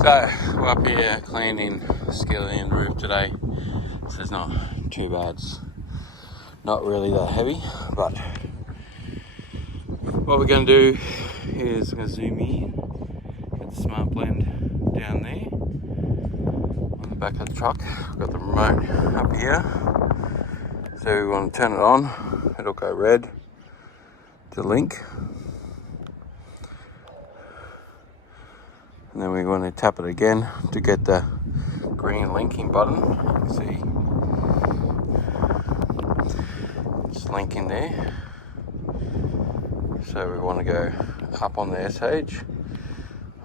So we're up here cleaning skeleton roof today. So it's not too bad. It's not really that heavy, but what we're going to do is we're going to zoom in, get the smart blend down there on the back of the truck. We've got the remote up here, so we want to turn it on. It'll go red to link, and then we want to tap it again to get the green linking button. You can see it's linking there. So we want to go up on the SH,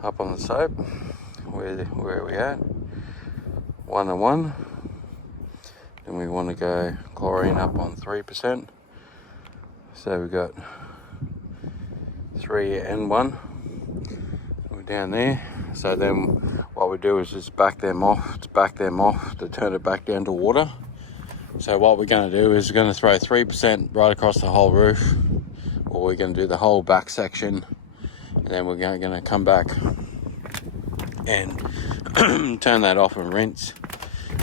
up on the soap. Where are we at? 1 and 1. Then we want to go chlorine up on 3%. So we've got 3 and 1. We're down there. So then what we do is just back them off to turn it back down to water. So what we're going to do is we're going to throw 3% right across the whole roof, or we're going to do the whole back section, and then we're going to come back and turn that off and rinse.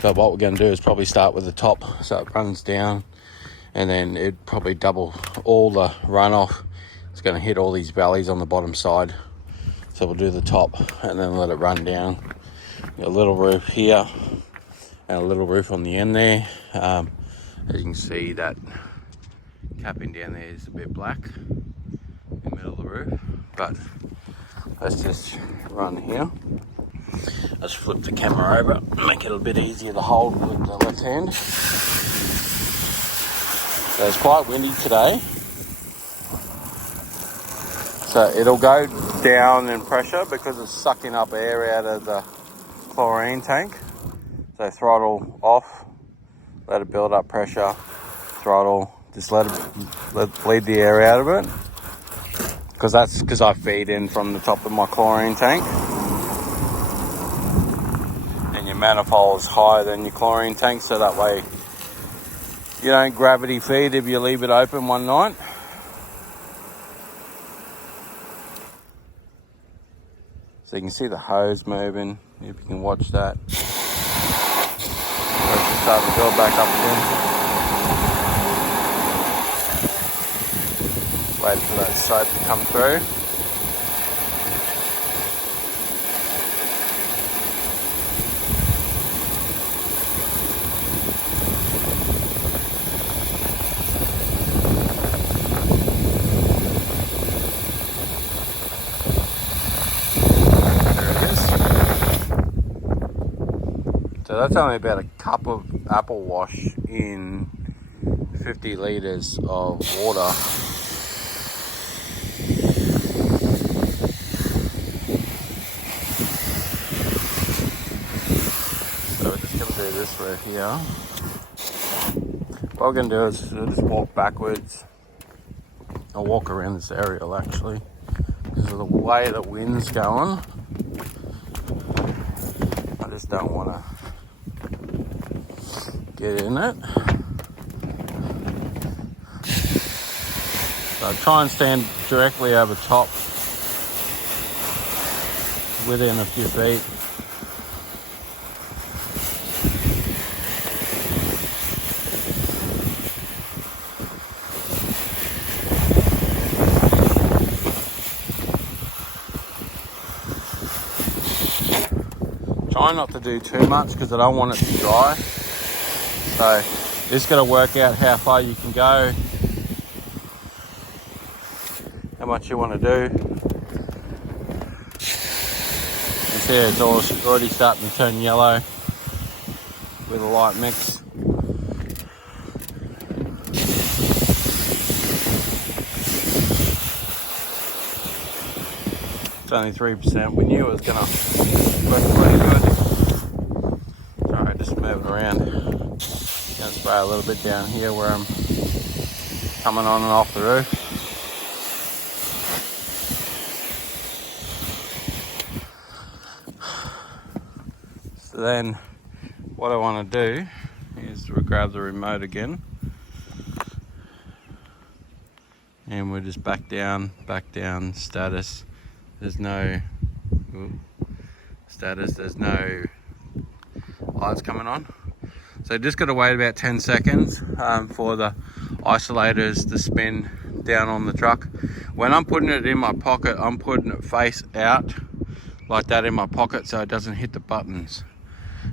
So what we're going to do is probably start with the top so it runs down, and then it probably double all the runoff. It's going to hit all these valleys on the bottom side. So we'll do the top and then let it run down. A little roof here and a little roof on the end there. As you can see, that capping down there is a bit black in the middle of the roof, but let's just run here. Let's flip the camera over, make it a bit easier to hold with the left hand. So it's quite windy today, so it'll go down in pressure because it's sucking up air out of the chlorine tank. So throttle off, let it build up pressure, throttle, just let it bleed the air out of it, because I feed in from the top of my chlorine tank, and your manifold is higher than your chlorine tank, so that way you don't gravity feed if you leave it open one night. So you can see the hose moving, if you can watch that. Let's just start to build back up again. Wait for that soap to come through. So that's only about a cup of apple wash in 50 litres of water. So we're just going to do this right here. What we're going to do is we'll just walk backwards. I'll walk around this area actually, because of the way the wind's going. I just don't want to get in it. So I try and stand directly over top, within a few feet. Try not to do too much because I don't want it to dry. So just got to work out how far you can go, how much you want to do. You see it's already starting to turn yellow with a light mix. It's only 3%. We knew it was going to work pretty good. Alright, just move it around. Gonna spray a little bit down here where I'm coming on and off the roof. So then what I want to do is to grab the remote again, and we're just back down, status. There's no status. There's no lights coming on. So just got to wait about 10 seconds for the isolators to spin down on the truck. When I'm putting it in my pocket, I'm putting it face out like that in my pocket so it doesn't hit the buttons,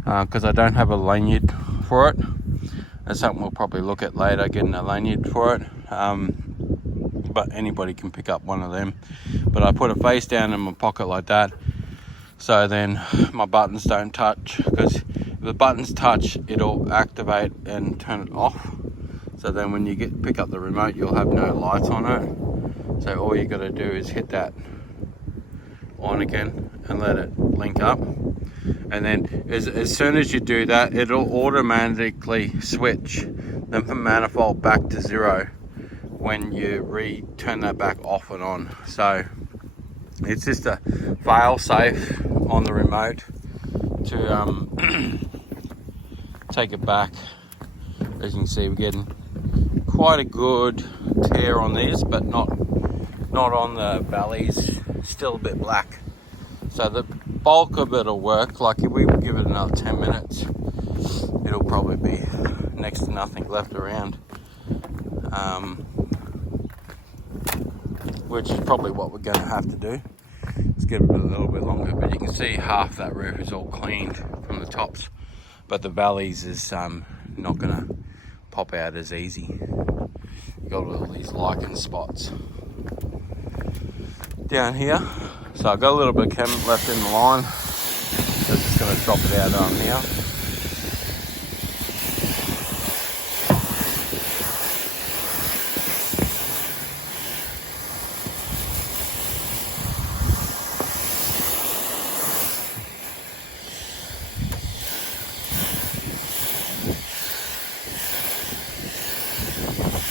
because I don't have a lanyard for it. That's something we'll probably look at later, getting a lanyard for it. But anybody can pick up one of them. But I put it face down in my pocket like that, so then my buttons don't touch, because if the buttons touch, it'll activate and turn it off. So then when you pick up the remote, you'll have no lights on it. So all you got to do is hit that on again and let it link up. And then as soon as you do that, it'll automatically switch the manifold back to 0 when you turn that back off and on. So it's just a fail safe on the remote to take it back. As you can see, we're getting quite a good tear on these, but not on the valleys. Still a bit black. So the bulk of it will work. Like if we give it another 10 minutes, it'll probably be next to nothing left around. Which is probably what we're going to have to do. Let's give it a little bit longer. But you can see half that roof is all cleaned from the tops, but the valleys is not going to pop out as easy. You've got all these lichen spots down here. So I've got a little bit of chem left in the line. So I'm just going to drop it out on now.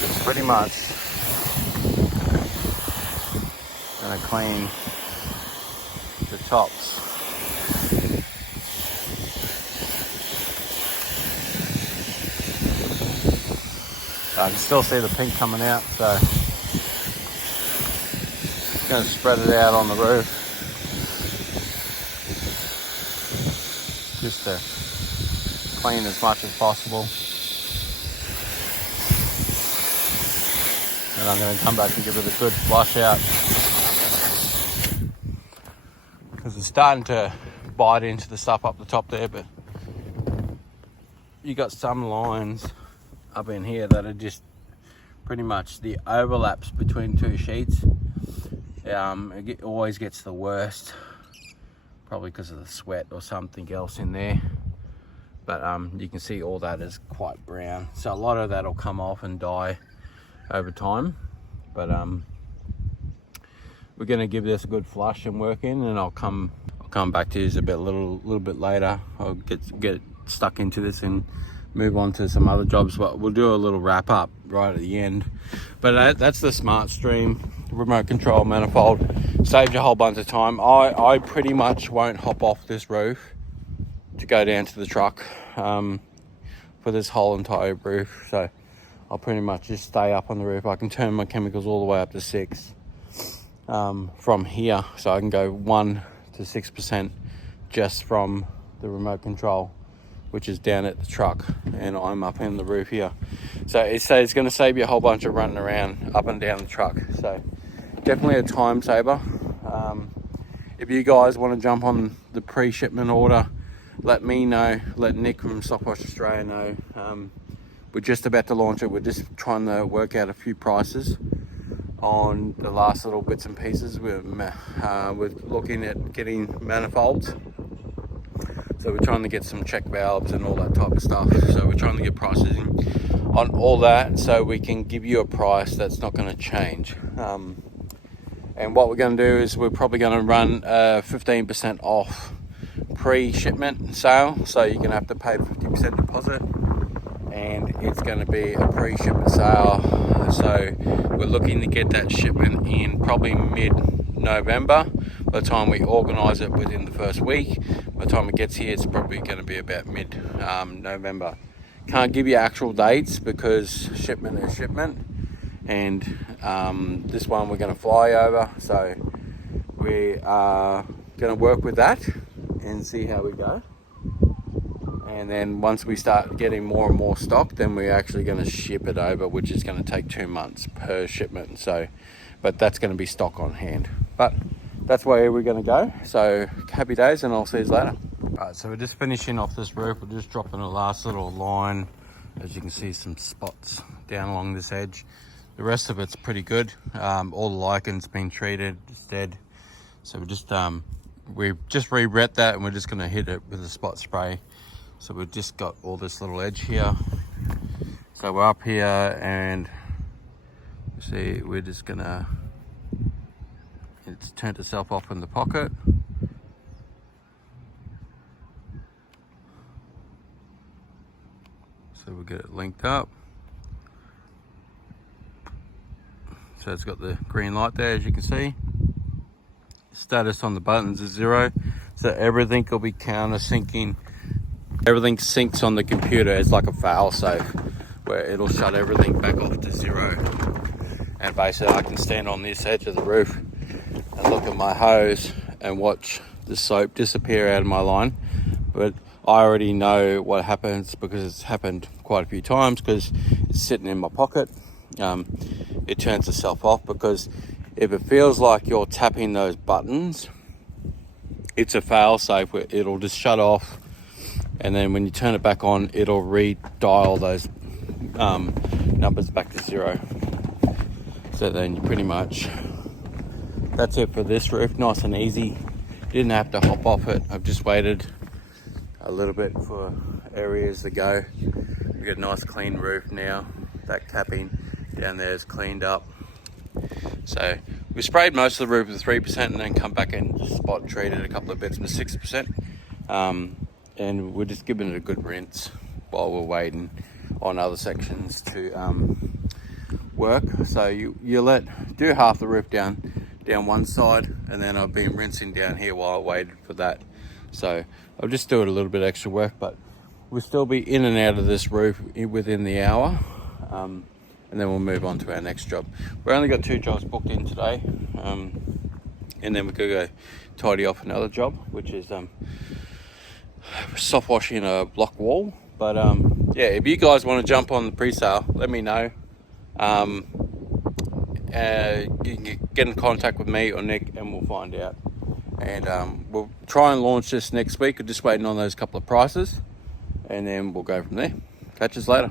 It's pretty much going to clean the tops. I can still see the pink coming out, so just going to spread it out on the roof just to clean as much as possible. And I'm going to come back and give it a good flush out, because it's starting to bite into the stuff up the top there, but you got some lines up in here that are just pretty much the overlaps between two sheets. It always gets the worst, probably because of the sweat or something else in there. But you can see all that is quite brown, so a lot of that will come off and die over time. But we're going to give this a good flush and work in, and I'll come back to you a little bit later. I'll get stuck into this and move on to some other jobs, but we'll do a little wrap up right at the end. But that's the Smart Stream remote control manifold. Saves you a whole bunch of time. I pretty much won't hop off this roof to go down to the truck for this whole entire roof, so I'll pretty much just stay up on the roof. I can turn my chemicals all the way up to 6 from here, so I can go 1 to 6% just from the remote control, which is down at the truck, and I'm up in the roof here. So it's going to save you a whole bunch of running around up and down the truck. So definitely a time saver. If you guys want to jump on the pre-shipment order, let me know. Let Nick from Stockwash Australia know. We're just about to launch it. We're just trying to work out a few prices on the last little bits and pieces. We're looking at getting manifolds. So we're trying to get some check valves and all that type of stuff. So we're trying to get prices on all that, so we can give you a price that's not going to change. And what we're going to do is we're probably going to run a 15% off pre-shipment sale. So you're going to have to pay 50% deposit, and it's going to be a pre-shipment sale. So we're looking to get that shipment in probably mid-November. By the time we organise it within the first week, by the time it gets here, it's probably going to be about mid-November. Can't give you actual dates because shipment is shipment, and this one we're going to fly over, so we are going to work with that. and see how we go. And then once we start getting more and more stock, then we're actually going to ship it over, which is going to take 2 months per shipment. So, but that's going to be stock on hand. But that's where we're going to go. So happy days, and I'll see you later. Alright, so we're just finishing off this roof. We're just dropping the last little line. As you can see, some spots down along this edge. The rest of it's pretty good. All the lichen's been treated, it's dead. So we've just re-wet that, and we're just going to hit it with a spot spray. So we've just got all this little edge here. So we're up here, and see, we're just gonna, it's turned itself off in the pocket. So we'll get it linked up. So it's got the green light there, as you can see. Status on the buttons is 0. So everything will be countersinking. Everything syncs on the computer as like a fail safe, where it'll shut everything back off to 0. And basically I can stand on this edge of the roof and look at my hose and watch the soap disappear out of my line. But I already know what happens because it's happened quite a few times, because it's sitting in my pocket. It turns itself off, because if it feels like you're tapping those buttons, it's a fail safe where it'll just shut off. And then when you turn it back on, it'll redial those numbers back to 0. So then you pretty much, that's it for this roof. Nice and easy. Didn't have to hop off it. I've just waited a little bit for areas to go. We've got a nice clean roof now. That capping down there is cleaned up. So we sprayed most of the roof with 3% and then come back and spot treated a couple of bits with 6%. And we're just giving it a good rinse while we're waiting on other sections to work. So you do half the roof down one side, and then I've been rinsing down here while I waited for that. So I'll just do it a little bit extra work, but we'll still be in and out of this roof within the hour. And then we'll move on to our next job. We've only got 2 jobs booked in today. And then we could go tidy off another job, which is soft washing a block wall. But yeah, if you guys want to jump on the pre-sale, let me know. You can get in contact with me or Nick, and we'll find out. And we'll try and launch this next week. We're just waiting on those couple of prices, and then we'll go from there. Catch us later.